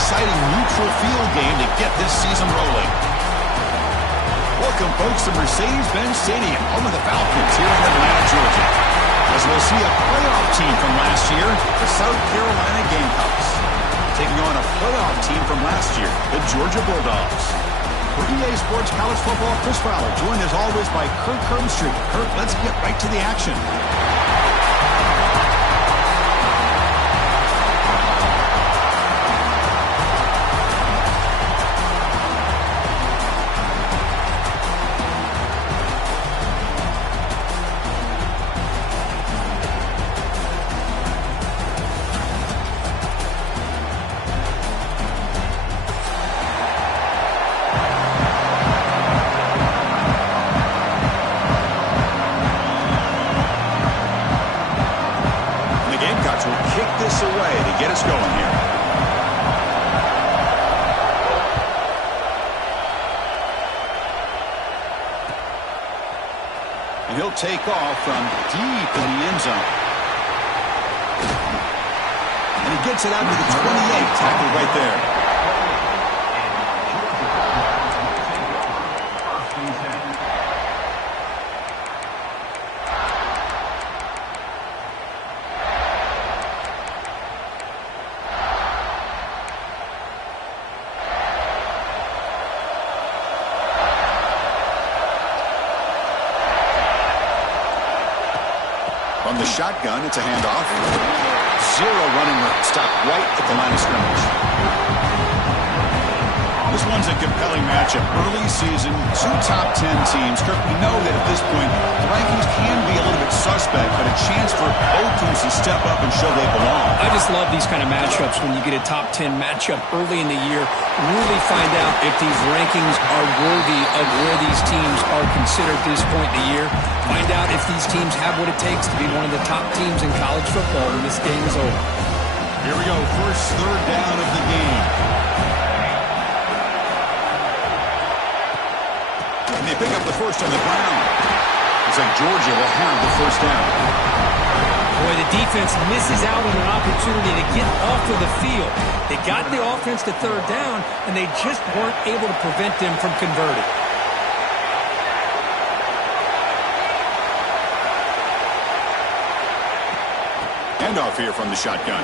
exciting neutral field game to get this season rolling. Welcome, folks, to Mercedes-Benz Stadium, home of the Falcons here in Atlanta, Georgia. As we'll see a playoff team from last year, the South Carolina Gamecocks, taking on a playoff team from last year, the Georgia Bulldogs. For EA Sports College Football, Chris Fowler, joined as always by Kirk Herbstreit. Kirk, let's get right to the action. And he'll take off from deep in the end zone. And he gets it out to the 28, tackled right there. From the shotgun, it's a handoff. Zero running room. Stopped right at the line of scrimmage. This one's a compelling matchup. Early season, two top 10 teams. Kirk, we know that at this point, the rankings can be a little bit suspect, but a chance for both teams to step up and show they belong. I just love these kind of matchups when you get a top 10 matchup early in the year. Really find out if these rankings are worthy of where these teams are considered at this point in the year. Find out if these teams have what it takes to be one of the top teams in college football when this game is over. Here we go, first third down of the game. And they pick up the first on the ground. Looks like Georgia will have the first down. Boy, the defense misses out on an opportunity to get off of the field. They got the offense to third down, and they just weren't able to prevent them from converting. Handoff here from the shotgun.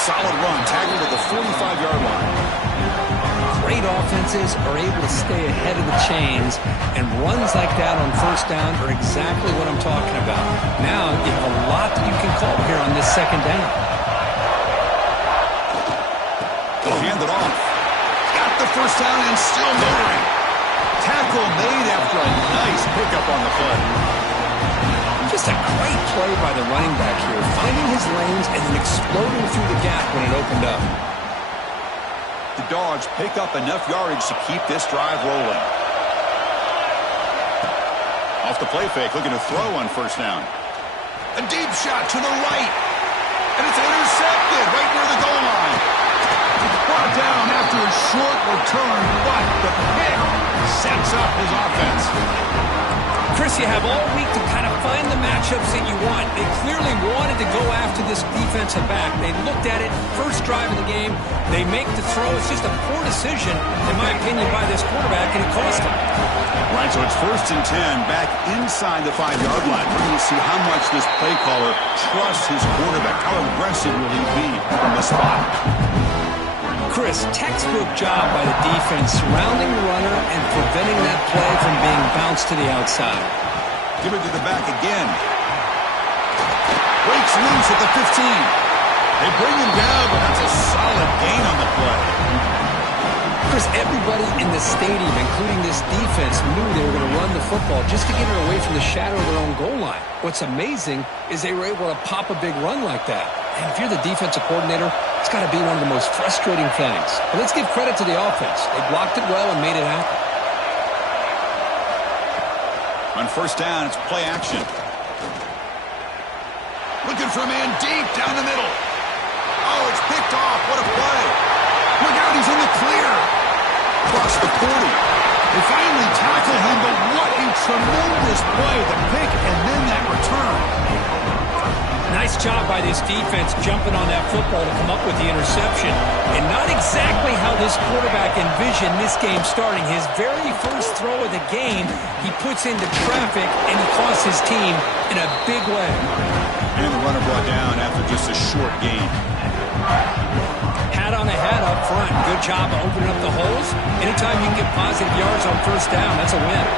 Solid run, tackled at the 45-yard line. Great offenses are able to stay ahead of the chains, and runs like that on first down are exactly what I'm talking about. Now you have a lot that you can call here on this second down. They'll hand it off. Got the first down and still motoring. Tackle made after a nice pickup on the play. Just a great play by the running back here, finding his lanes and then exploding through the gap when it opened up. The Dogs pick up enough yardage to keep this drive rolling. Off the play fake, looking to throw on first down. A deep shot to the right. And it's intercepted right near the goal line. Brought down after a short return, but the pick sets up his offense. Chris, you have all week to kind of find the matchups that you want. They clearly wanted to go after this defensive back. They looked at it, first drive of the game. They make the throw. It's just a poor decision, in my opinion, by this quarterback, and it cost him. Right, so it's 1st and 10, back inside the 5-yard line. We're going to see how much this play caller trusts his quarterback. How aggressive will he be from the spot? Chris, textbook job by the defense, surrounding the runner and preventing that play from being bounced to the outside. Give it to the back again. Breaks loose at the 15. They bring him down, but that's a solid gain on the play. Chris, everybody in the stadium, including this defense, knew they were going to run the football just to get it away from the shadow of their own goal line. What's amazing is they were able to pop a big run like that. And if you're the defensive coordinator, it's got to be one of the most frustrating things. But let's give credit to the offense. They blocked it well and made it happen. On first down, it's play action. Looking for a man deep down the middle. Oh, it's picked off. What a play. Look out, he's in the clear. Across the 40. They finally tackle him, but what a tremendous play. The pick and then that return. Nice job by this defense jumping on that football to come up with the interception. And not exactly how this quarterback envisioned this game starting. His very first throw of the game, he puts into traffic, and he costs his team in a big way. And the runner brought down after just a short gain. Hat on a hat up front. Good job of opening up the holes. Anytime you can get positive yards on first down, that's a win.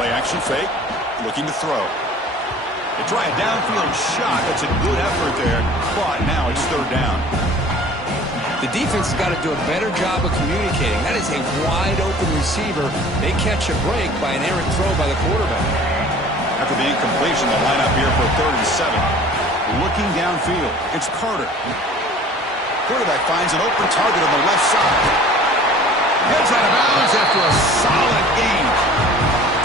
Play action fake, looking to throw. They try a downfield shot. That's a good effort there, but now it's third down. The defense has got to do a better job of communicating. That is a wide-open receiver. They catch a break by an errant throw by the quarterback. After the incompletion, they'll line up here for 3rd and 7. Looking downfield, it's Carter. Quarterback finds an open target on the left side. Heads out of bounds after a solid gain.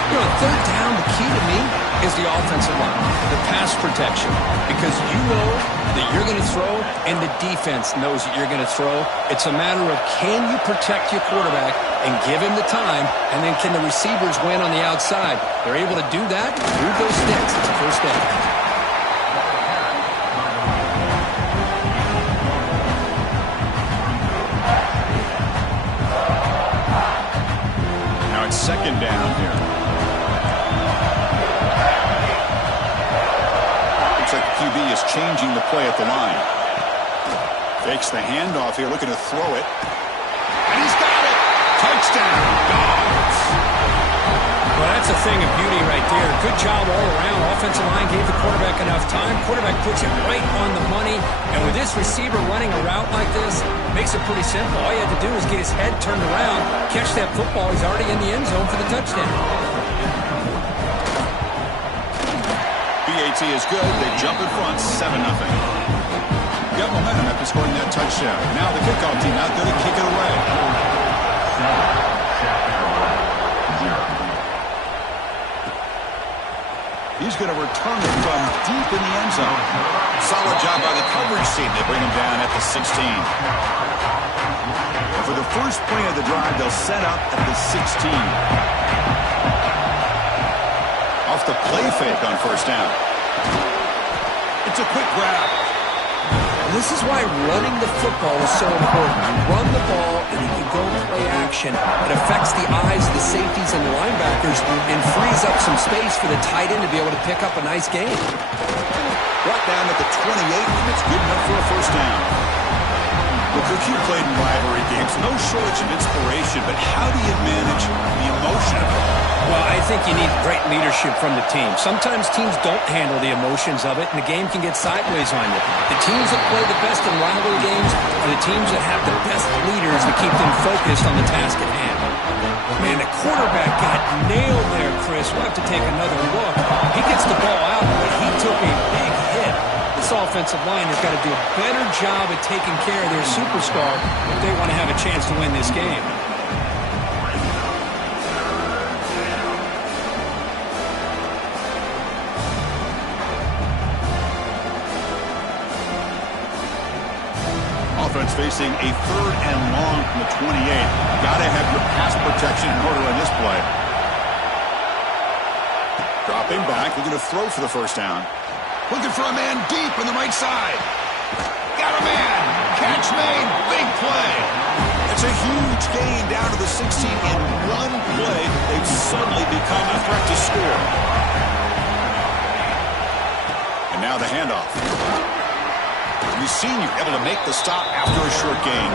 You know, third down, the key to me is the offensive line, the pass protection, because you know that you're going to throw and the defense knows that you're going to throw. It's a matter of can you protect your quarterback and give him the time, and then can the receivers win on the outside? They're able to do that, move those sticks. It's a first down. Now it's 2nd down here. QB is changing the play at the line. Fakes the handoff here, looking to throw it. And he's got it! Touchdown, Dogs! Well, that's a thing of beauty right there. Good job all around. Offensive line gave the quarterback enough time. Quarterback puts it right on the money. And with this receiver running a route like this, makes it pretty simple. All you have to do is get his head turned around, catch that football. He's already in the end zone for the touchdown. BAT is good. They jump in front, 7-0. Got momentum after scoring that touchdown. Now the kickoff team out there to kick it away. He's going to return it from deep in the end zone. Solid job by the coverage team. They bring him down at the 16. For the first play of the drive, they'll set up at the 16. Off the play fake on first down. It's a quick grab. This is why running the football is so important. You run the ball and you can go play action. It affects the eyes of the safeties and the linebackers and frees up some space for the tight end to be able to pick up a nice gain. Brought down at the 28, and it's good enough for a first down. Look, you played in rivalry games. No shortage of inspiration, but how do you manage the emotion of it? Well, I think you need great leadership from the team. Sometimes teams don't handle the emotions of it, and the game can get sideways on you. The teams that play the best in rivalry games are the teams that have the best leaders to keep them focused on the task at hand. Man, the quarterback got nailed there, Chris. We'll have to take another look. He gets the ball out, but he took a big hit. This offensive line has got to do a better job at taking care of their superstar if they want to have a chance to win this game. Offense facing a 3rd and long from the 28. Got to have your pass protection in order on this play. Dropping back, looking to throw for the first down. Looking for a man deep on the right side. Got a man. Catch made. Big play. It's a huge gain down to the 16 in one play. They've suddenly become a threat to score. And now the handoff. We've seen you able to make the stop after a short gain.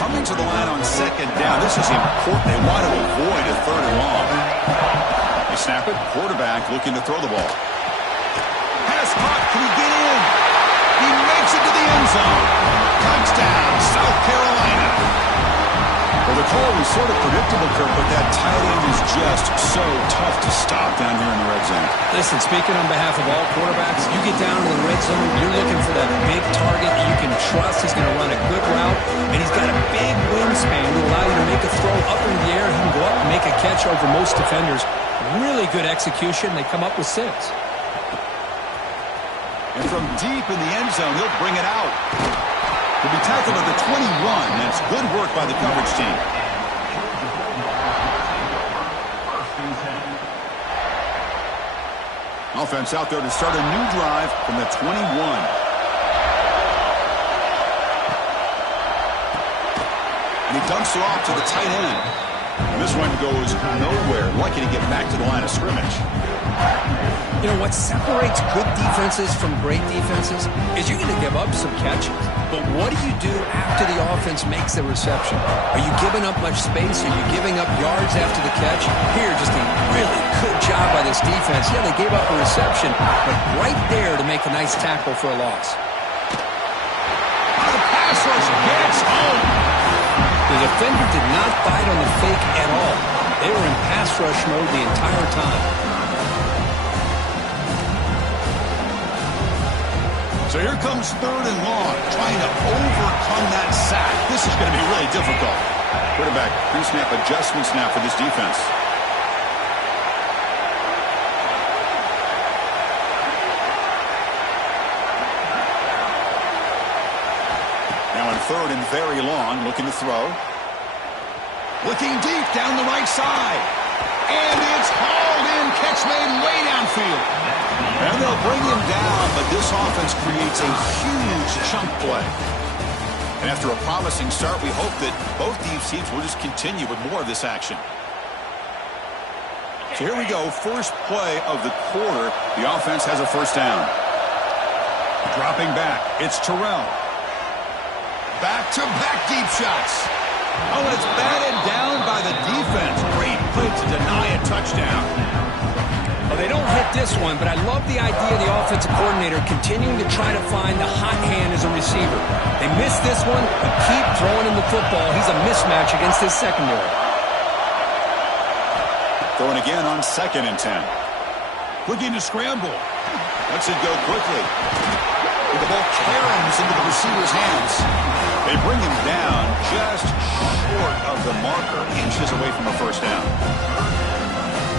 Coming to the line on 2nd down. This is important. They want to avoid a 3rd and long. They snap it. Quarterback looking to throw the ball. Pass caught. Can he get in? He makes it to the end zone. Touchdown, South Carolina. Well, the call was sort of predictable, Kirk, but that tight end is just so tough to stop down here in the red zone. Listen, speaking on behalf of all quarterbacks, you get down to the red zone, you're looking for that big target that you can trust. He's going to run a good route, and he's got a big wingspan to allow you to make a throw up in the air. He can go up and make a catch over most defenders. Really good execution. They come up with 6. And from deep in the end zone, he'll bring it out. He'll be tackled at the 21. That's good work by the coverage team. Offense out there to start a new drive from the 21. And he dumps it off to the tight end. And this one goes nowhere. Lucky to get back to the line of scrimmage. You know, what separates good defenses from great defenses is you're going to give up some catches. But what do you do after the offense makes the reception? Are you giving up much space? Are you giving up yards after the catch? Here, just a really good job by this defense. Yeah, they gave up a reception, but right there to make a nice tackle for a loss. The pass rush gets home. The defender did not bite on the fake at all. They were in pass rush mode the entire time. So here comes 3rd and long, trying to overcome that sack. This is going to be really difficult. Quarterback pre-snap adjustments now for this defense. Now in 3rd and very long, looking to throw. Looking deep down the right side. And it's hauled in. Catch made way downfield. And they'll bring him down, but this offense creates a huge chunk play. And after a promising start, we hope that both these teams will just continue with more of this action. So here we go, first play of the quarter. The offense has a first down. Dropping back, it's Terrell. Back-to-back deep shots. Oh, and it's batted down by the defense. Great play to deny a touchdown. Well, they don't hit this one, but I love the idea of the offensive coordinator continuing to try to find the hot hand as a receiver. They miss this one, but keep throwing him the football. He's a mismatch against his secondary. Throwing again on 2nd and 10. Looking to scramble. Lets it go quickly. And the ball caroms into the receiver's hands. They bring him down just short of the marker, inches away from a first down.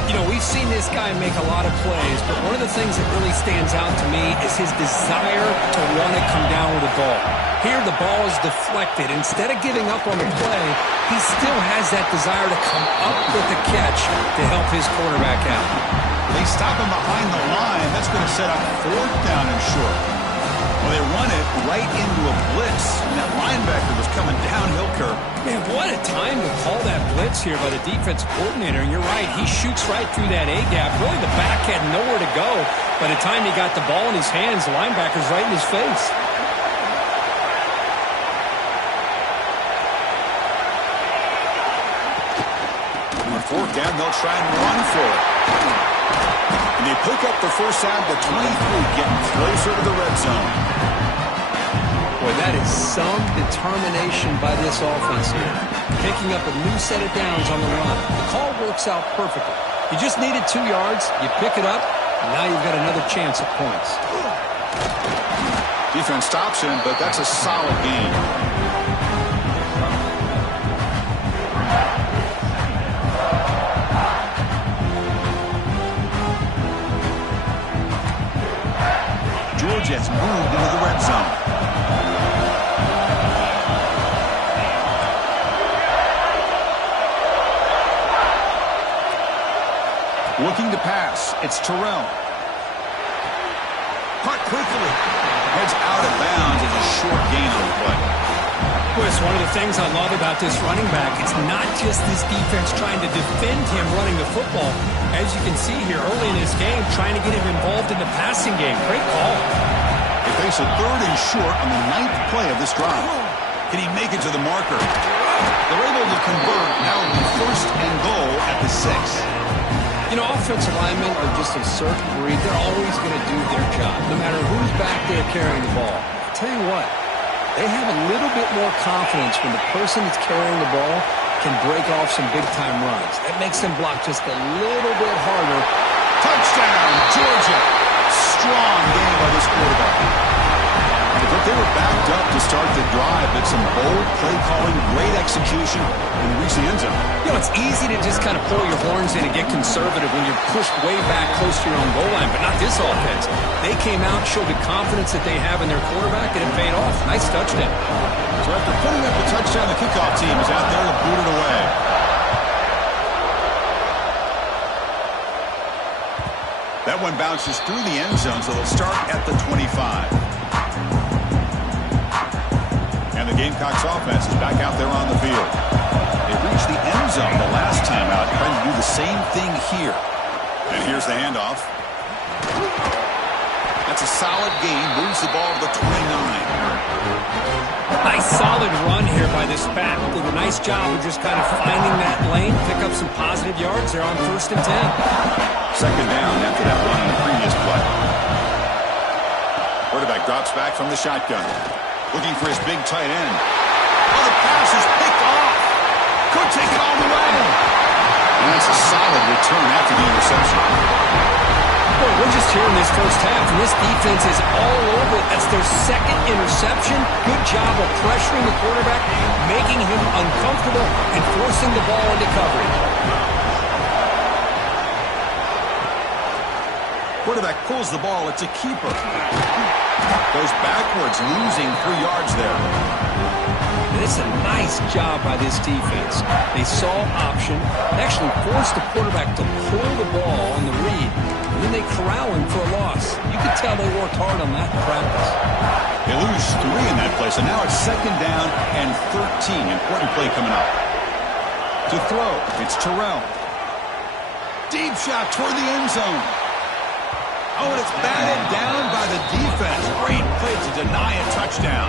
You know, we've seen this guy make a lot of plays, but one of the things that really stands out to me is his desire to want to come down with the ball. Here, the ball is deflected. Instead of giving up on the play, he still has that desire to come up with the catch to help his quarterback out. They stop him behind the line. That's going to set up 4th down and short. Well, they run it right into a blitz, and that linebacker was coming downhill curve. Man, what a time to call that blitz here by the defensive coordinator. And you're right, he shoots right through that A-gap. Really, the back had nowhere to go. By the time he got the ball in his hands, the linebacker's right in his face. On 4th down, they'll try and run for it. And they pick up the first down to 23, getting closer to the red zone. Boy, that is some determination by this offense here. Picking up a new set of downs on the run. The call works out perfectly. You just needed 2 yards, you pick it up, and now you've got another chance at points. Defense stops him, but that's a solid gain. Georgia's moved into the red zone. Looking to pass. It's Terrell. Caught quickly. Heads out of bounds as a short gain on the play. Well, it's one of the things I love about this running back. It's not just this defense trying to defend him running the football. As you can see here early in this game, trying to get him involved in the passing game. Great call. They face a 3rd and short on the 9th play of this drive. Can he make it to the marker? They're able to convert. Now 1st and goal at the 6. You know, offensive linemen are just a certain breed. They're always going to do their job, no matter who's back there carrying the ball. I'll tell you what, they have a little bit more confidence when the person that's carrying the ball can break off some big-time runs. That makes them block just a little bit harder. Touchdown, Georgia. Strong game by this quarterback. They were backed up to start the drive, but some bold play calling, great execution, and reach the end zone. You know, it's easy to just kind of pull your horns in and get conservative when you're pushed way back close to your own goal line, but not this offense. They came out, showed the confidence that they have in their quarterback, and it paid off. Nice touchdown. So after putting up the touchdown, the kickoff team is out there to boot it away. That one bounces through the end zone, so they'll start at the 25. And the Gamecocks offense is back out there on the field. They reached the end zone the last time out, trying to do the same thing here. And here's the handoff. That's a solid gain. Moves the ball to the 29. Nice solid run here by this back. Did a nice job of just kind of finding that lane, pick up some positive yards there on 1st and 10. Second down after that run on the previous play. Quarterback drops back from the shotgun. Looking for his big tight end. Oh, the pass is picked off. Could take it all the way. And that's a solid return after the interception. Boy, we're just here in this first half, and this defense is all over it. That's their second interception. Good job of pressuring the quarterback, making him uncomfortable, and forcing the ball into coverage. Quarterback pulls the ball. It's a keeper. Goes backwards, losing 3 yards there. And it's a nice job by this defense. They saw option, actually forced the quarterback to pull the ball on the read, and then they corral him for a loss. You could tell they worked hard on that in practice. They lose 3 in that play, so now it's second down and 13. Important play coming up. To throw, it's Terrell. Deep shot toward the end zone. Oh, and it's batted down by the defense. Great play to deny a touchdown.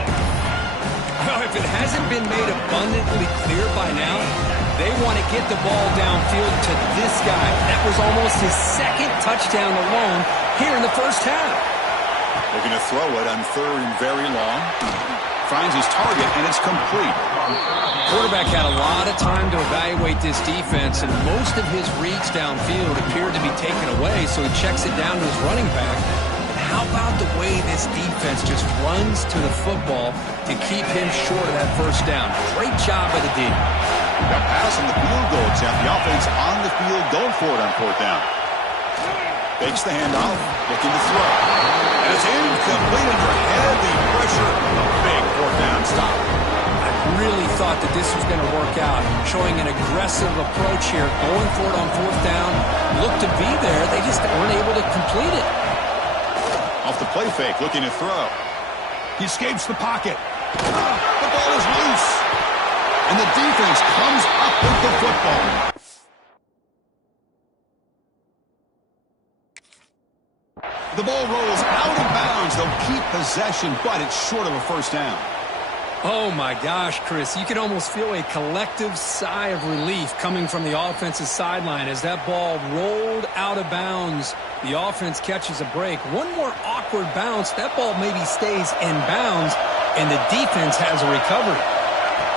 Well, if it hasn't been made abundantly clear by now, they want to get the ball downfield to this guy. That was almost his second touchdown alone here in the first half. Looking to throw it on 3rd and very long. Finds his target, and it's complete. Quarterback had a lot of time to evaluate this defense, and most of his reads downfield appeared to be taken away, so he checks it down to his running back. And how about the way this defense just runs to the football to keep him short of that first down? Great job by the D. Got pass on the field goal attempt. The offense on the field going for it on 4th down. Fakes the handoff, looking to throw. And it's incomplete under heavy pressure. A big 4th down stop. I really thought that this was going to work out, showing an aggressive approach here, going for it on 4th down. Looked to be there, they just weren't able to complete it. Off the play fake, looking to throw. He escapes the pocket. The ball is loose. And the defense comes up with the football. The ball rolls out of bounds. They'll keep possession, but it's short of a first down. Oh, my gosh, Chris. You can almost feel a collective sigh of relief coming from the offensive sideline as that ball rolled out of bounds. The offense catches a break. One more awkward bounce. That ball maybe stays in bounds, and the defense has a recovery.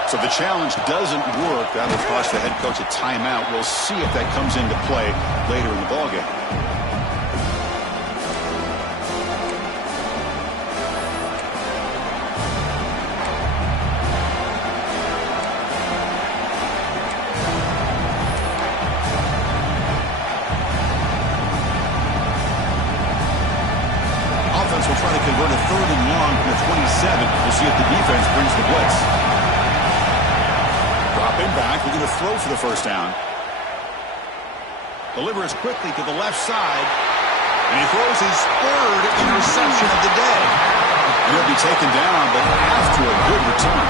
So the challenge doesn't work. That will cost the head coach a timeout. We'll see if that comes into play later in the ballgame. Will try to convert a 3rd and long from the 27. We'll see if the defense brings the blitz. Dropping back, looking to throw for the first down. Delivers quickly to the left side, and he throws his 3rd interception of the day. And he'll be taken down, but after a good return.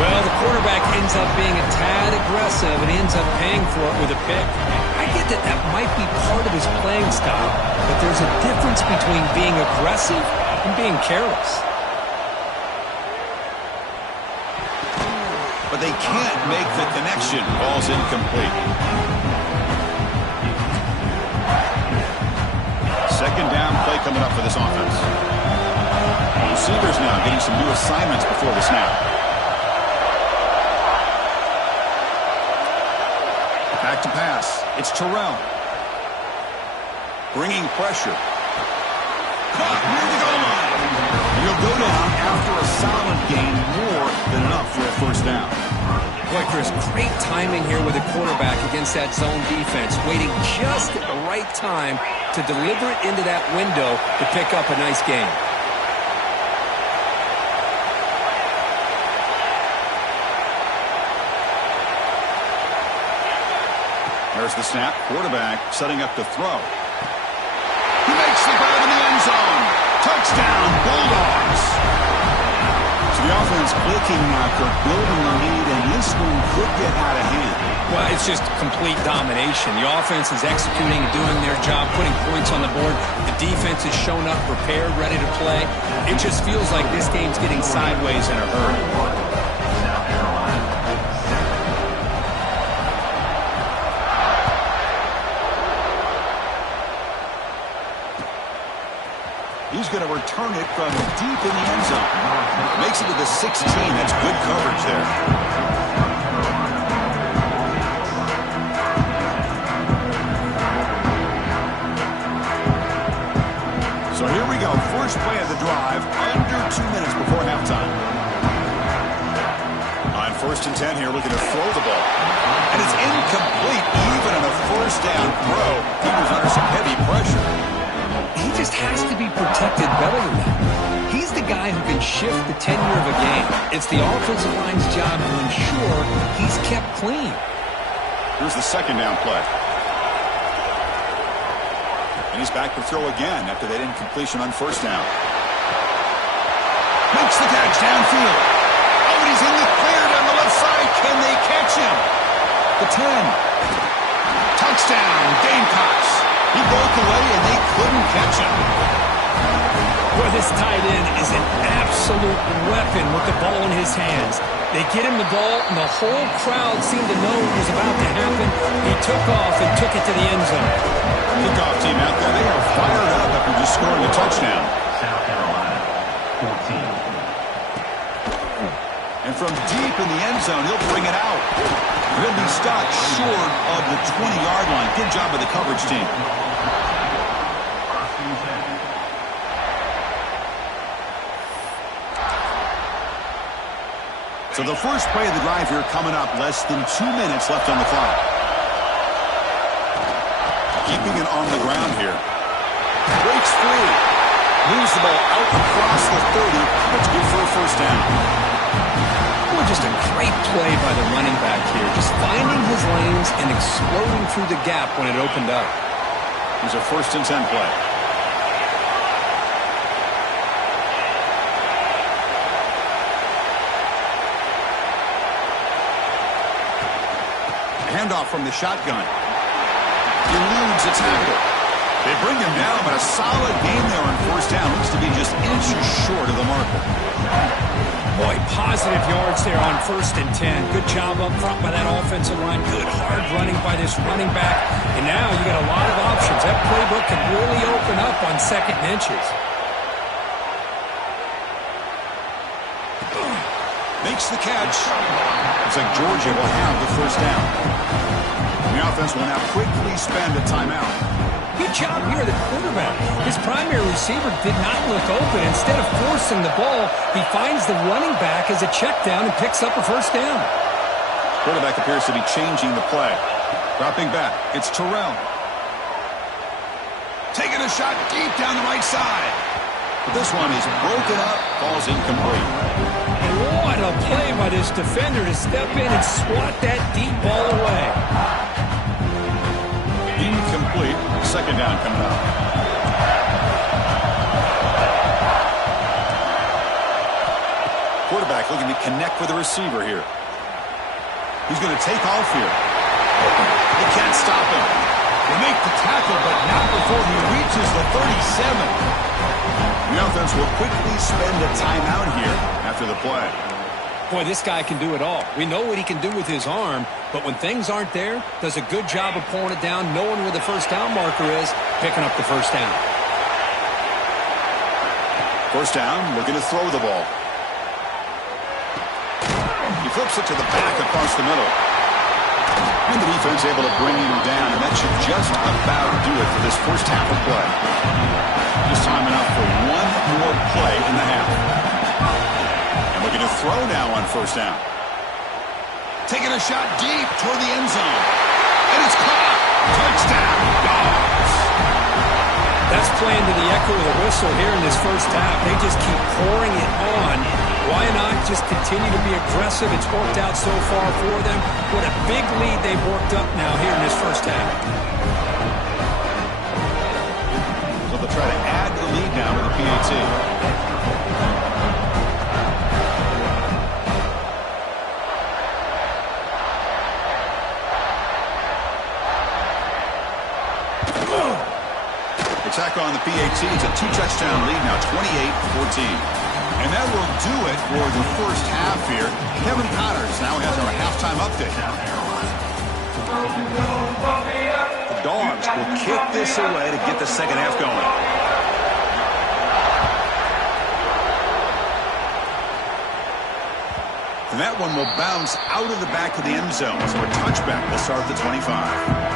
Well, the quarterback ends up being a tad aggressive and ends up paying for it with a pick. I get that that might be part of his playing style, but there's a difference between being aggressive and being careless. But they can't make the connection. Ball's incomplete. Second down play coming up for this offense. Receivers now getting some new assignments before the snap. Back to pass. It's Terrell. Bringing pressure. Caught near the goal line. He'll go down after a solid gain, more than enough for a first down. Boy, Chris, great timing here with the quarterback against that zone defense, waiting just at the right time to deliver it into that window to pick up a nice gain. There's the snap. Quarterback setting up to throw. Takes the grab in the end zone. Touchdown, Bulldogs. So the offense clicking, building a lead, and this one could get out of hand. Well, it's just complete domination. The offense is executing and doing their job, putting points on the board. The defense has shown up, prepared, ready to play. It just feels like this game's getting sideways in a hurry. He's going to return it from deep in the end zone. Makes it to the 16. That's good coverage there. So here we go. First play of the drive. Under 2 minutes before halftime. On 1st and 10 here, looking to throw the ball. And it's incomplete. Even on a first down throw, he was under some heavy pressure. He just has to be protected better than that. He's the guy who can shift the tenure of a game. It's the offensive line's job to ensure he's kept clean. Here's the second down play. And he's back to throw again after that incompletion on first down. Makes the catch downfield. Oh, and he's in the clear down the left side. Can they catch him? The 10. Touchdown, Gamecocks. He broke away, and they couldn't catch him. Well, this tight end is an absolute weapon with the ball in his hands. They get him the ball, and the whole crowd seemed to know what was about to happen. He took off and took it to the end zone. Kickoff team out there, they are fired up after just scoring a touchdown. South Carolina, 14. And from deep in the end zone, he'll bring it out. He'll be stopped short of the 20-yard line. Good job by the coverage team. So the first play of the drive here coming up. Less than 2 minutes left on the clock. Keeping it on the ground here. Breaks free. Moves the ball out across the 30. That's good for a first down. Well, just a great play by the running back here. Just finding his lanes and exploding through the gap when it opened up. Here's a 1st and 10 play. Handoff from the shotgun. Eludes a tackle. They bring him down, but a solid game there on first down. Looks to be just inches short of the marker. Boy, positive yards there on 1st and 10. Good job up front by that offensive line. Good hard running by this running back. And now you got a lot of options. That playbook can really open up on 2nd and inches. Makes the catch. Looks like Georgia will have the first down. The offense will now quickly spend a timeout. Good job here, the quarterback. His primary receiver did not look open. Instead of forcing the ball, he finds the running back as a check down and picks up a first down. Quarterback appears to be changing the play. Dropping back. It's Terrell. Taking a shot deep down the right side. But this one is broken up, falls incomplete. What a play by this defender to step in and swat that deep ball away. Incomplete. Second down coming up. Quarterback looking to connect with the receiver here. He's going to take off here. They can't stop him. They make the tackle, but not before he reaches the 37. The offense will quickly spend a timeout here after the play. Boy, this guy can do it all. We know what he can do with his arm, but when things aren't there, does a good job of pulling it down, knowing where the first down marker is, picking up the first down. First down, looking to throw the ball. He flips it to the back across the middle. And the defense able to bring him down, and that should just about do it for this first half of play. Just time enough for one more play in the half. And looking to throw now on first down. Taking a shot deep toward the end zone. And it's caught. Touchdown, Dogs. That's playing to the echo of the whistle here in this first half. They just keep pouring it on. Why not just continue to be aggressive? It's worked out so far for them. What a big lead they've worked up now here in this first half. So They'll try to add the lead now with a PAT. The tackle on the PAT. It's a 2-touchdown lead now, 28-14. And that will do it for the first half here. Kevin Connors now has our halftime update. The Dogs will kick this away to get the second half going. And that one will bounce out of the back of the end zone. So a touchback will start at the 25.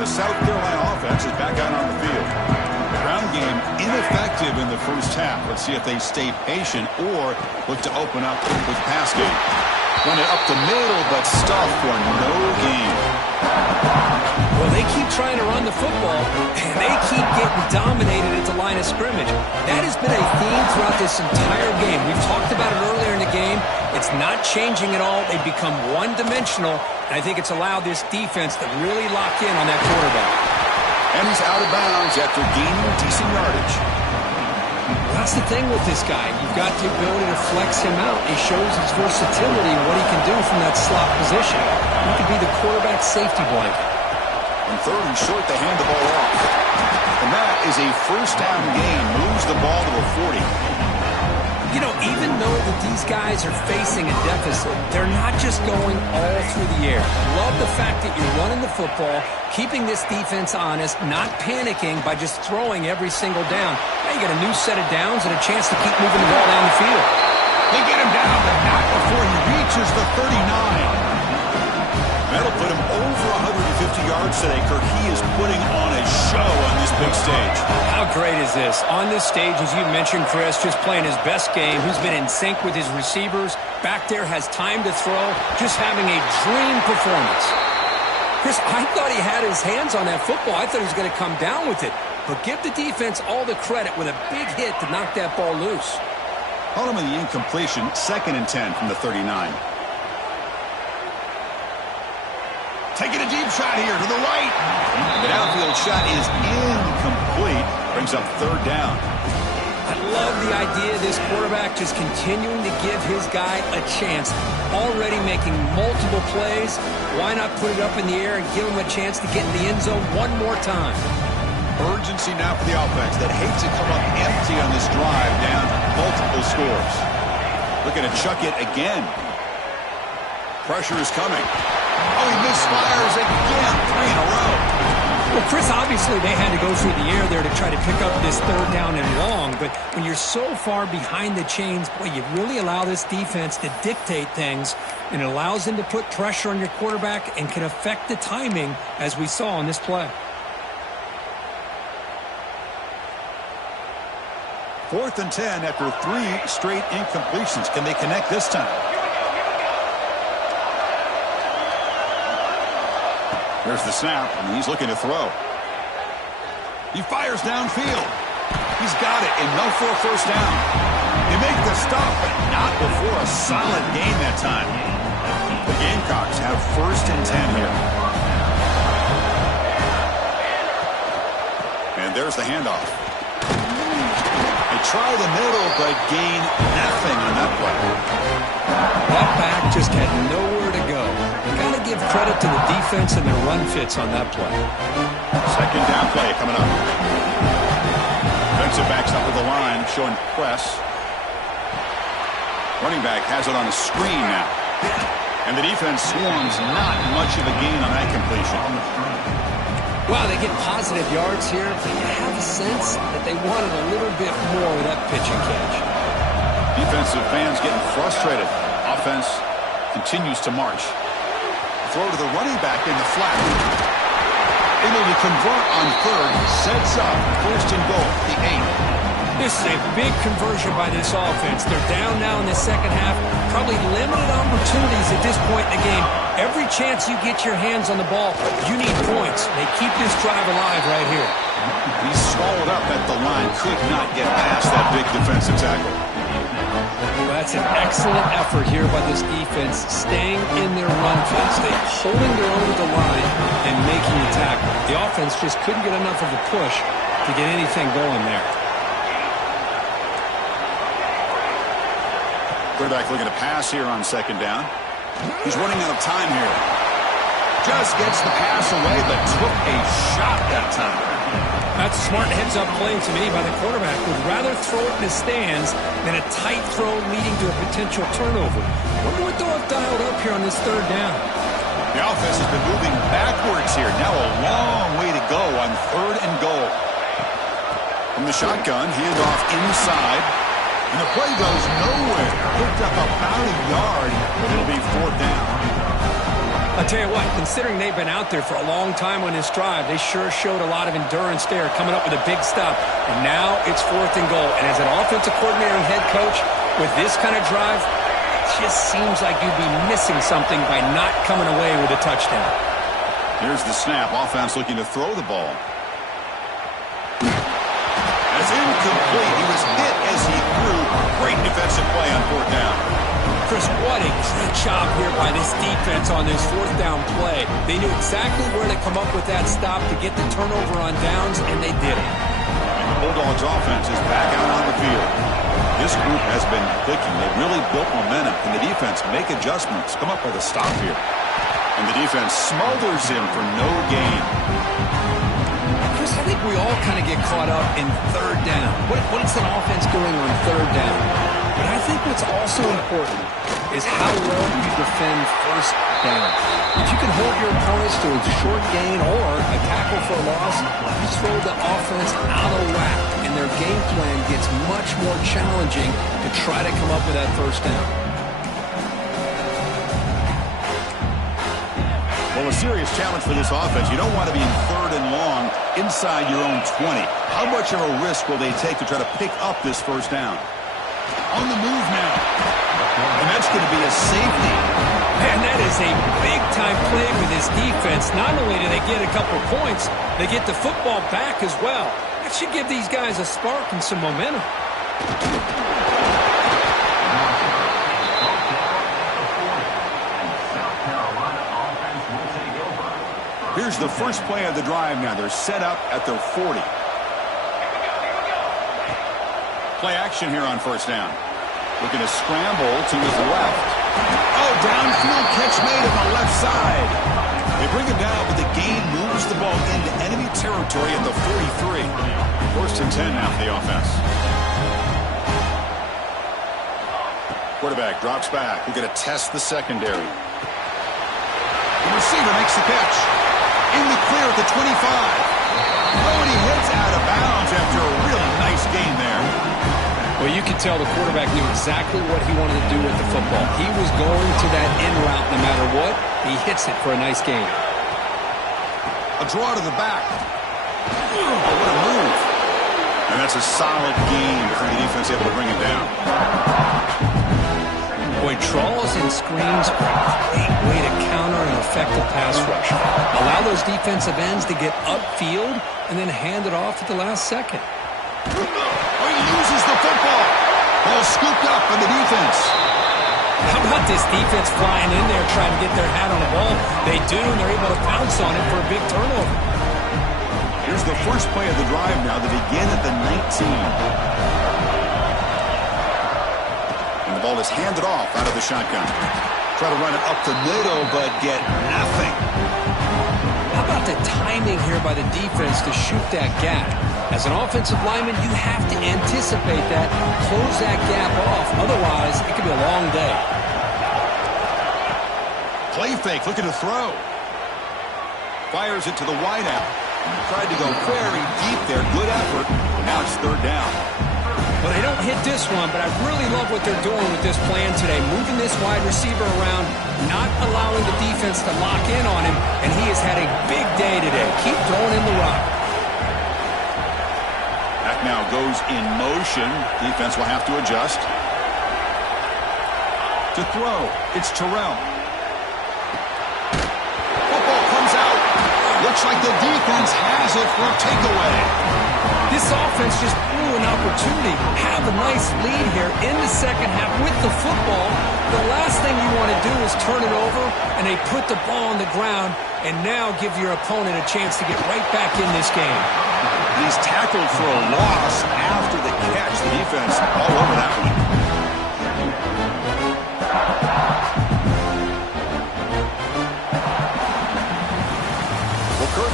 The South Carolina offense is back out on the field. The ground game ineffective in the first half. Let's see if they stay patient or look to open up with the pass game. Run it up the middle, but stuff for no gain. Well, they keep trying to run the football, and they keep getting dominated at the line of scrimmage. That has been a theme throughout this entire game. We've talked about it earlier in the game. It's not changing at all. They've become one-dimensional, and I think it's allowed this defense to really lock in on that quarterback. And he's out of bounds after gaining decent yardage. Well, that's the thing with this guy. You've got the ability to flex him out. He shows his versatility and what he can do from that slot position. He could be the quarterback safety blanket. On 3rd and short, they hand the ball off. And that is a first down gain. Moves the ball to the 40. You know, even though that these guys are facing a deficit, they're not just going all through the air. Love the fact that you're running the football, keeping this defense honest, not panicking by just throwing every single down. Now you got a new set of downs and a chance to keep moving the ball down the field. They get him down, but not before he reaches the 39. That'll put him over 150 yards today. Kirk, he is putting on a show on this big stage. How great is this? On this stage, as you mentioned, Chris, just playing his best game. He's been in sync with his receivers. Back there, has time to throw. Just having a dream performance. Chris, I thought he had his hands on that football. I thought he was going to come down with it. But give the defense all the credit with a big hit to knock that ball loose. Ultimately, the incompletion, 2nd and 10 from the 39. Taking a deep shot here to the right. The downfield shot is incomplete. Brings up 3rd down. I love the idea of this quarterback just continuing to give his guy a chance. Already making multiple plays. Why not put it up in the air and give him a chance to get in the end zone one more time? Urgency now for the offense that hates to come up empty on this drive, down multiple scores. Looking to chuck it again. Pressure is coming. Oh, he misfires again. 3 in a row. Well, Chris, obviously they had to go through the air there to try to pick up this 3rd down and long, but when you're so far behind the chains, boy, you really allow this defense to dictate things, and it allows them to put pressure on your quarterback and can affect the timing, as we saw on this play. 4th and 10 after 3 straight incompletions. Can they connect this time? There's the snap, and he's looking to throw. He fires downfield. He's got it, and no for a first down. They make the stop, but not before a solid gain that time. The Gamecocks have 1st and 10 here. And there's the handoff. They try the middle, but gain nothing on that play. That back just had nowhere to go. Got to give credit to the defense and their run fits on that play. 2nd down play coming up. Defensive backs up with the line, showing press. Running back has it on a screen now. And the defense swarms, not much of a gain on that completion. Wow, they get positive yards here, but you have a sense that they wanted a little bit more with that pitch and catch. Defensive fans getting frustrated. Offense continues to march. Throw to the running back in the flat. Able to convert on 3rd. Sets up 1st and goal, the 8. This is a big conversion by this offense. They're down now in the second half. Probably limited opportunities at this point in the game. Every chance you get your hands on the ball, you need points. They keep this drive alive right here. He's swallowed up at the line. Could not get past that big defensive tackle. Well, that's an excellent effort here by this defense, staying in their run phase. They're holding their own at the line and making the tackle. The offense just couldn't get enough of a push to get anything going there. Quarterback looking to pass here on second down. He's running out of time here. Just gets the pass away, but took a shot that time. That's a smart heads-up play to me by the quarterback. Would rather throw it in the stands than a tight throw leading to a potential turnover. Wonder what they'll have dialed up here on this third down. The offense has been moving backwards here. Now a long way to go on third and goal. From the shotgun, handoff inside. And the play goes nowhere. Picked up about a yard. It'll be fourth down. I'll tell you what, considering they've been out there for a long time on this drive, they sure showed a lot of endurance there, coming up with a big stop. And now it's fourth and goal. And as an offensive coordinator and head coach, with this kind of drive, it just seems like you'd be missing something by not coming away with a touchdown. Here's the snap. Offense looking to throw the ball. That's incomplete. He was hit as he threw. Great defensive play on fourth down. Chris, what a great job here by this defense on this fourth down play. They knew exactly where to come up with that stop to get the turnover on downs, and they did it. And the Bulldogs offense is back out on the field. This group has been clicking. They've really built momentum. Can the defense make adjustments? Come up with a stop here. And the defense smothers him for no gain. Chris, I think we all kind of get caught up in third down. What is an offense doing on third down? But I think what's also important is how well you defend first down. If you can hold your opponents to a short gain or a tackle for a loss, you throw the offense out of whack, and their game plan gets much more challenging to try to come up with that first down. Well, a serious challenge for this offense. You don't want to be in third and long inside your own 20. How much of a risk will they take to try to pick up this first down? On the move now. And that's going to be a safety. Man, that is a big-time play for this defense. Not only do they get a couple points, they get the football back as well. That should give these guys a spark and some momentum. Here's the first play of the drive now. They're set up at their 40. Play action here on first down. Looking to scramble to his left. Oh, downfield catch made on the left side. They bring him down, but the gain moves the ball into enemy territory at the 43. First and 10 now for the offense. Quarterback drops back. We're going to test the secondary. The receiver makes the catch. In the clear at the 25. Oh, and he heads out of bounds after a really nice gain there. Well, you could tell the quarterback knew exactly what he wanted to do with the football. He was going to that in route no matter what. He hits it for a nice gain. A draw to the back. Oh, what a move. And that's a solid gain for the defense able to bring him down. Boy, draws and screens are a great way to counter an effective pass rush. Allow those defensive ends to get upfield and then hand it off at the last second. Oh, he loses the football. Ball scooped up by the defense. How about this defense flying in there trying to get their hat on the ball? They do, and they're able to pounce on it for a big turnover. Here's the first play of the drive now. They begin at the 19. And the ball is handed off out of the shotgun. Try to run it up the middle, but get nothing. How about the timing here by the defense to shoot that gap? As an offensive lineman, you have to anticipate that, close that gap off. Otherwise, it could be a long day. Play fake, looking to throw. Fires it to the wideout. Tried to go very deep there. Good effort. Now it's third down. Well, they don't hit this one, but I really love what they're doing with this plan today. Moving this wide receiver around, not allowing the defense to lock in on him, and he has had a big day today. Keep throwing in the rock. Back now goes in motion. Defense will have to adjust. To throw, it's Terrell. Football comes out. Looks like the defense has it for a takeaway. This offense just blew an an opportunity, have a nice lead here in the second half with the football. The last thing you want to do is turn it over, and they put the ball on the ground and now give your opponent a chance to get right back in this game. He's tackled for a loss after the catch. The defense all over that one.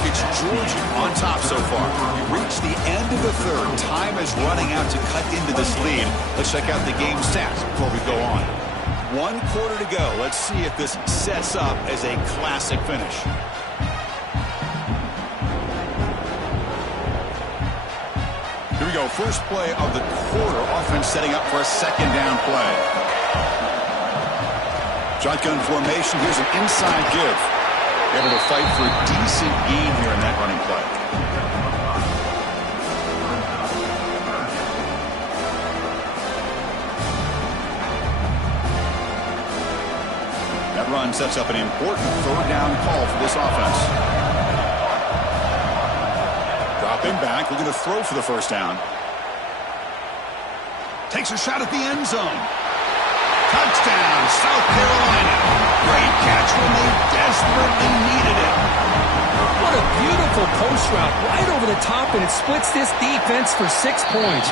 It's Georgia on top so far. We reached the end of the third. Time is running out to cut into this lead. Let's check out the game stats before we go on. 1 quarter to go. Let's see if this sets up as a classic finish. Here we go. First play of the quarter. Offense setting up for a second down play. Shotgun formation. Here's an inside give. Able to fight for a decent gain here in that running play. That run sets up an important third down call for this offense. Dropping back, looking to throw for the first down. Takes a shot at the end zone. Touchdown, South Carolina. Great catch when they desperately needed it. What a beautiful post route right over the top, and it splits this defense for 6 points.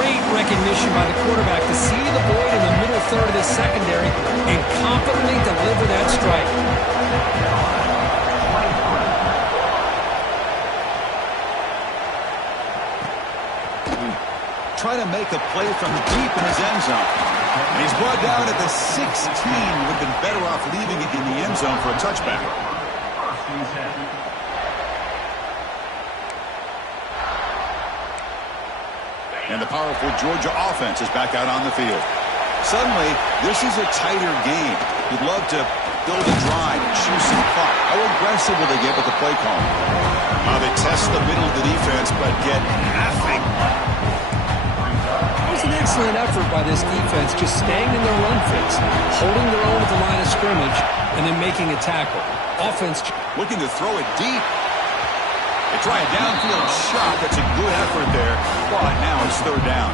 Great recognition by the quarterback to see the void in the middle third of this secondary and confidently deliver that strike. Try to make a play from deep in his end zone. And he's brought down at the 16. Would have been better off leaving it in the end zone for a touchback. And the powerful Georgia offense is back out on the field. Suddenly, this is a tighter game. You'd love to build a drive, choose some clock. How aggressive will they get with the play call? They test the middle of the defense, but get nothing. It was an excellent effort by this defense, just staying in their run fits, holding their own at the line of scrimmage, and then making a tackle. Offense looking to throw it deep. They try a downfield shot. That's a good effort there, but now it's third down.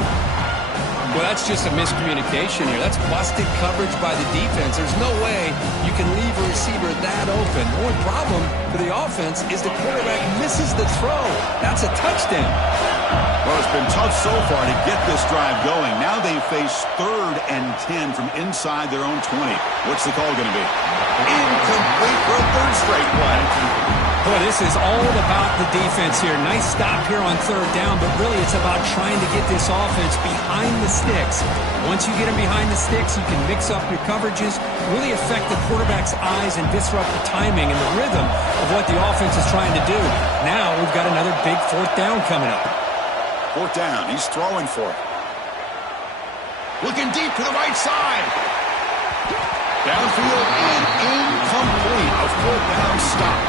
Well, that's just a miscommunication here. That's busted coverage by the defense. There's no way you can leave a receiver that open. The only problem for the offense is the quarterback misses the throw. That's a touchdown. Well, it's been tough so far to get this drive going. Now they face 3rd and 10 from inside their own 20. What's the call going to be? Incomplete for a third straight play. Boy, this is all about the defense here. Nice stop here on third down, but really it's about trying to get this offense behind the sticks. Once you get them behind the sticks, you can mix up your coverages, really affect the quarterback's eyes and disrupt the timing and the rhythm of what the offense is trying to do. Now we've got another big 4th down coming up. 4th down. He's throwing for it. Looking deep to the right side. Downfield and incomplete. A 4th down stop.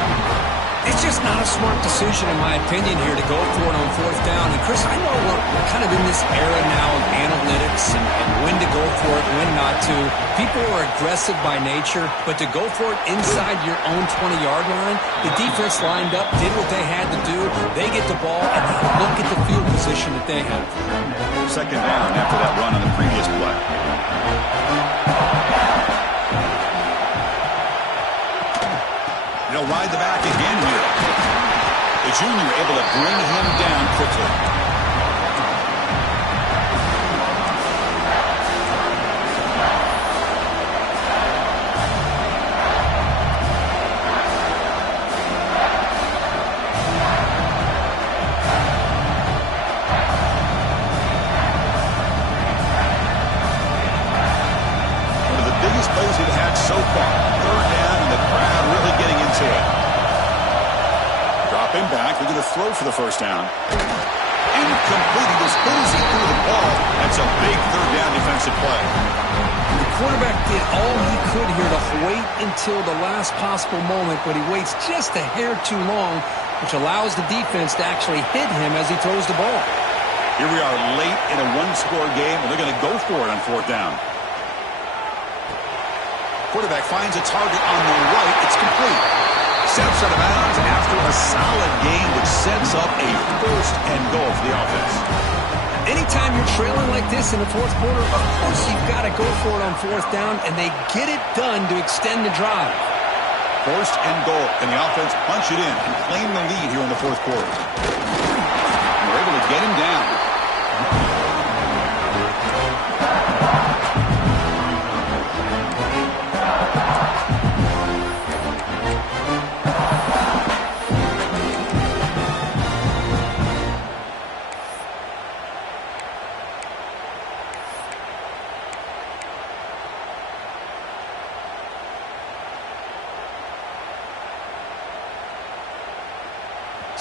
It's just not a smart decision, in my opinion, here to go for it on 4th down. And, Chris, I know we're kind of in this era now of analytics and when to go for it, when not to. People are aggressive by nature, but to go for it inside your own 20-yard line, the defense lined up, did what they had to do. They get the ball, and now look at the field position that they have. Second down after that run on the previous play. They'll ride the back again here. The junior able to bring him down quickly. One of the biggest plays we've had so far. Third down and the crowd really getting into it. Dropping back, looking to throw for the first down. Incomplete. He was busy through the ball. That's a big third down defensive play. The quarterback did all he could here to wait until the last possible moment, but he waits just a hair too long, which allows the defense to actually hit him as he throws the ball. Here we are late in a one-score game, and they're going to go for it on 4th down. Quarterback finds a target on the right. It's complete. Steps out of bounds after a solid game, which sets up a 1st and goal for the offense. Anytime you're trailing like this in the fourth quarter, of course you've got to go for it on fourth down, and they get it done to extend the drive. First and goal. Can the offense punch it in and claim the lead here in the fourth quarter? And they're able to get him down.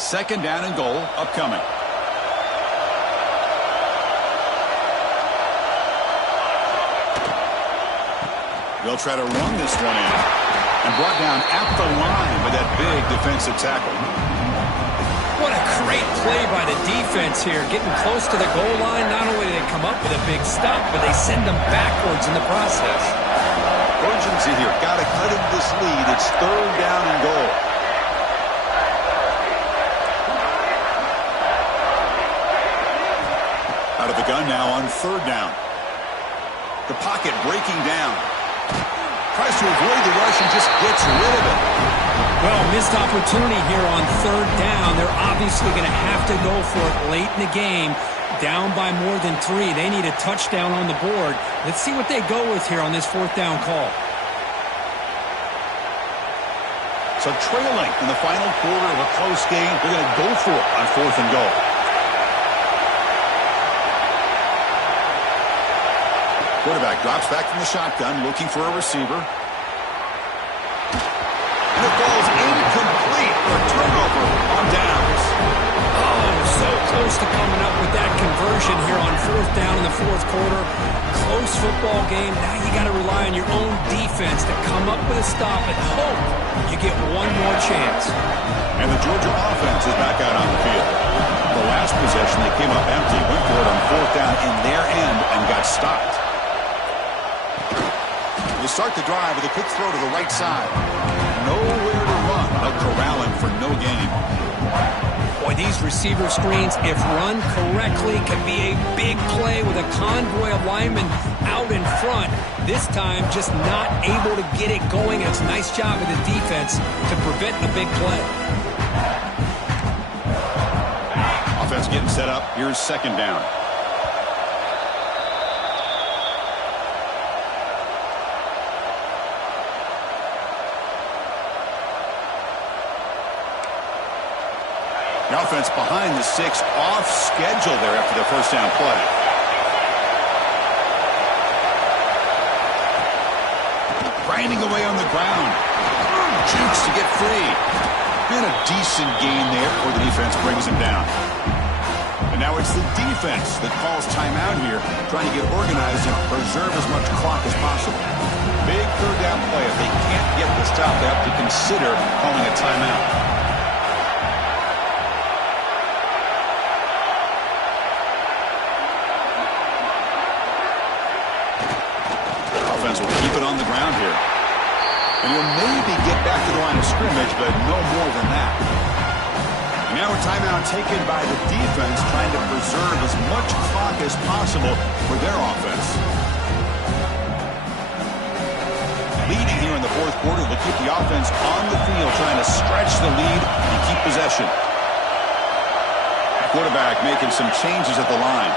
Second down and goal upcoming. They'll try to run this one in. And brought down at the line by that big defensive tackle. What a great play by the defense here. Getting close to the goal line, not only do they come up with a big stop, but they send them backwards in the process. Urgency here. Got to cut into this lead. It's third down and goal. Out of the gun now on third down. The pocket breaking down. Tries to avoid the rush and just gets rid of it. Well, missed opportunity here on third down. They're obviously going to have to go for it late in the game. Down by more than 3. They need a touchdown on the board. Let's see what they go with here on this fourth down call. So trailing in the final quarter of a close game, they're going to go for it on fourth and goal. Quarterback drops back from the shotgun, looking for a receiver. And it falls incomplete for a turnover on downs. Oh, so close to coming up with that conversion here on fourth down in the fourth quarter. Close football game. Now you got to rely on your own defense to come up with a stop and hope you get one more chance. And the Georgia offense is back out on the field. The last possession, they came up empty, went for it on fourth down in their end and got stopped. They start the drive with a quick throw to the right side. Nowhere to run. No corralling for no gain. Boy, these receiver screens, if run correctly, can be a big play with a convoy of linemen out in front. This time, just not able to get it going. It's a nice job of the defense to prevent a big play. Offense getting set up. Here's second down. The offense behind the 6, off schedule there after the first down play. Grinding away on the ground. Jukes to get free. And a decent gain there before the defense brings him down. And now it's the defense that calls timeout here, trying to get organized and preserve as much clock as possible. Big third down play. If they can't get the stop, they have to consider calling a timeout. Will keep it on the ground here. And he'll maybe get back to the line of scrimmage, but no more than that. And now a timeout taken by the defense, trying to preserve as much clock as possible for their offense. Leading here in the fourth quarter, they'll keep the offense on the field, trying to stretch the lead and keep possession. Quarterback making some changes at the line.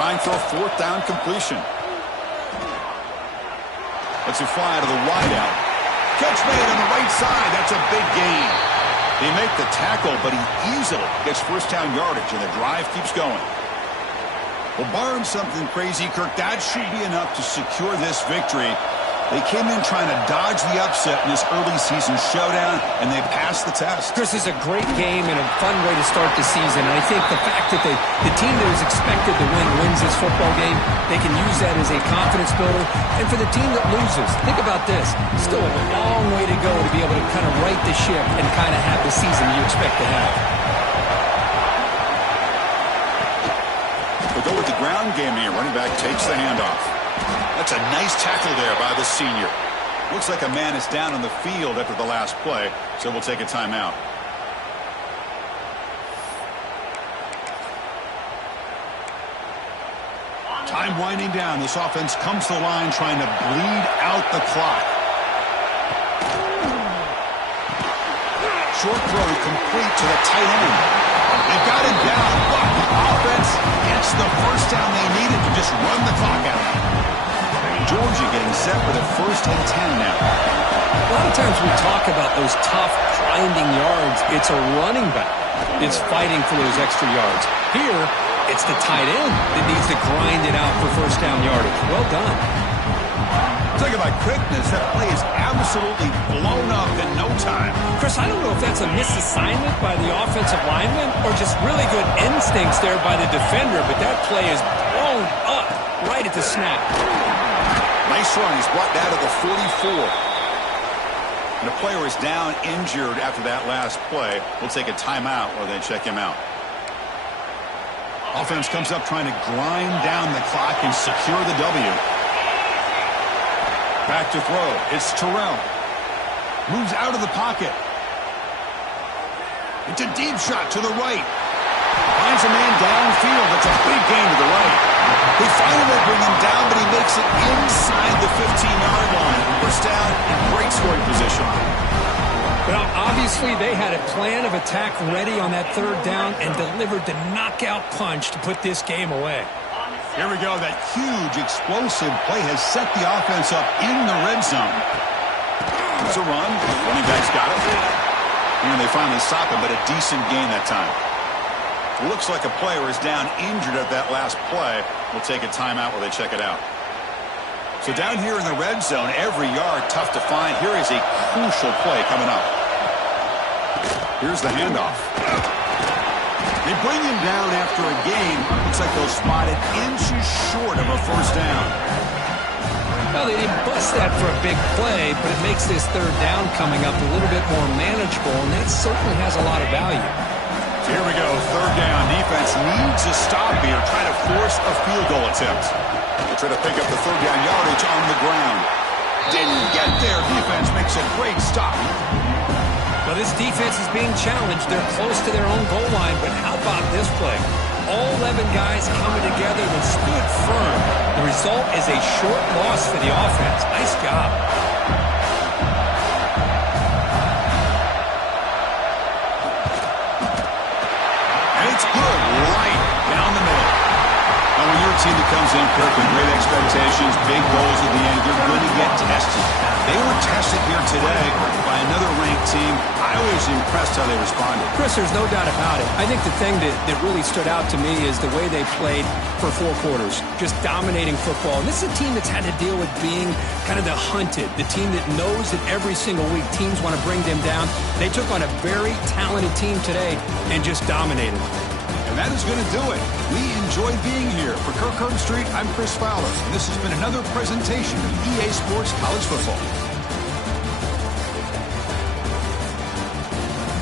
Trying for a fourth down completion. Let's it fly to the wideout. Catch made on the right side. That's a big gain. They make the tackle, but he easily gets first down yardage, and the drive keeps going. Well, barring something crazy, Kirk, that should be enough to secure this victory. They came in trying to dodge the upset in this early season showdown, and they passed the test. Chris, is a great game and a fun way to start the season. And I think the fact that the team that was expected to win wins this football game, they can use that as a confidence builder. And for the team that loses, think about this. Still a long way to go to be able to kind of right the ship and kind of have the season you expect to have. We'll go with the ground game here. Running back takes the handoff. That's a nice tackle there by the senior. Looks like a man is down on the field after the last play, so we'll take a timeout. Time winding down. This offense comes to the line trying to bleed out the clock. Short throw complete to the tight end. They got it down, but the offense gets the first down they needed to just run the clock out. Georgia getting set for the 1st and 10 now. A lot of times we talk about those tough, grinding yards. It's a running back that's fighting for those extra yards. Here, it's the tight end that needs to grind it out for first down yardage. Well done. Talk about quickness. That play is absolutely blown up in no time. Chris, I don't know if that's a misassignment by the offensive lineman or just really good instincts there by the defender, but that play is blown up right at the snap. Nice run. He's brought that to the 44. And the player is down injured after that last play. We'll take a timeout while they check him out. Offense comes up trying to grind down the clock and secure the W. Back to throw. It's Terrell. Moves out of the pocket. It's a deep shot to the right. Finds a man downfield. That's a big gain to the right. They finally bring him down, but he makes it inside the 15-yard line. First down in great scoring position. Well, obviously they had a plan of attack ready on that 3rd down and delivered the knockout punch to put this game away. Here we go. That huge, explosive play has set the offense up in the red zone. It's a run. Running back's got it. And they finally stop him, but a decent gain that time. Looks like a player is down injured at that last play. We'll take a timeout while they check it out. So down here in the red zone, every yard tough to find. Here is a crucial play coming up. Here's the handoff. They bring him down after a gain. Looks like they'll spot it inches short of a first down. Well, they didn't bust that for a big play, but it makes this 3rd down coming up a little bit more manageable, and that certainly has a lot of value. So here we go, 3rd down. Defense needs a stop here, trying to force a field goal attempt. They try to pick up the 3rd down yardage on the ground. Didn't get there. Defense makes a great stop. Well, this defense is being challenged. They're close to their own goal line, but how about this play? All 11 guys coming together that stood firm. The result is a short loss for the offense. Nice job. And it's good right down the middle. Now, when you're a team that comes in, Kirk, with great expectations, big goals at the end, you're going to get tested. They were tested here today by another ranked team. I was impressed how they responded. Chris, there's no doubt about it. I think the thing that really stood out to me is the way they played for 4 quarters, just dominating football. And this is a team that's had to deal with being kind of the hunted, the team that knows that every single week teams want to bring them down. They took on a very talented team today and just dominated. And that is going to do it. We enjoyed being here. For Kirk Street, I'm Chris Fowler. And this has been another presentation of EA Sports College Football.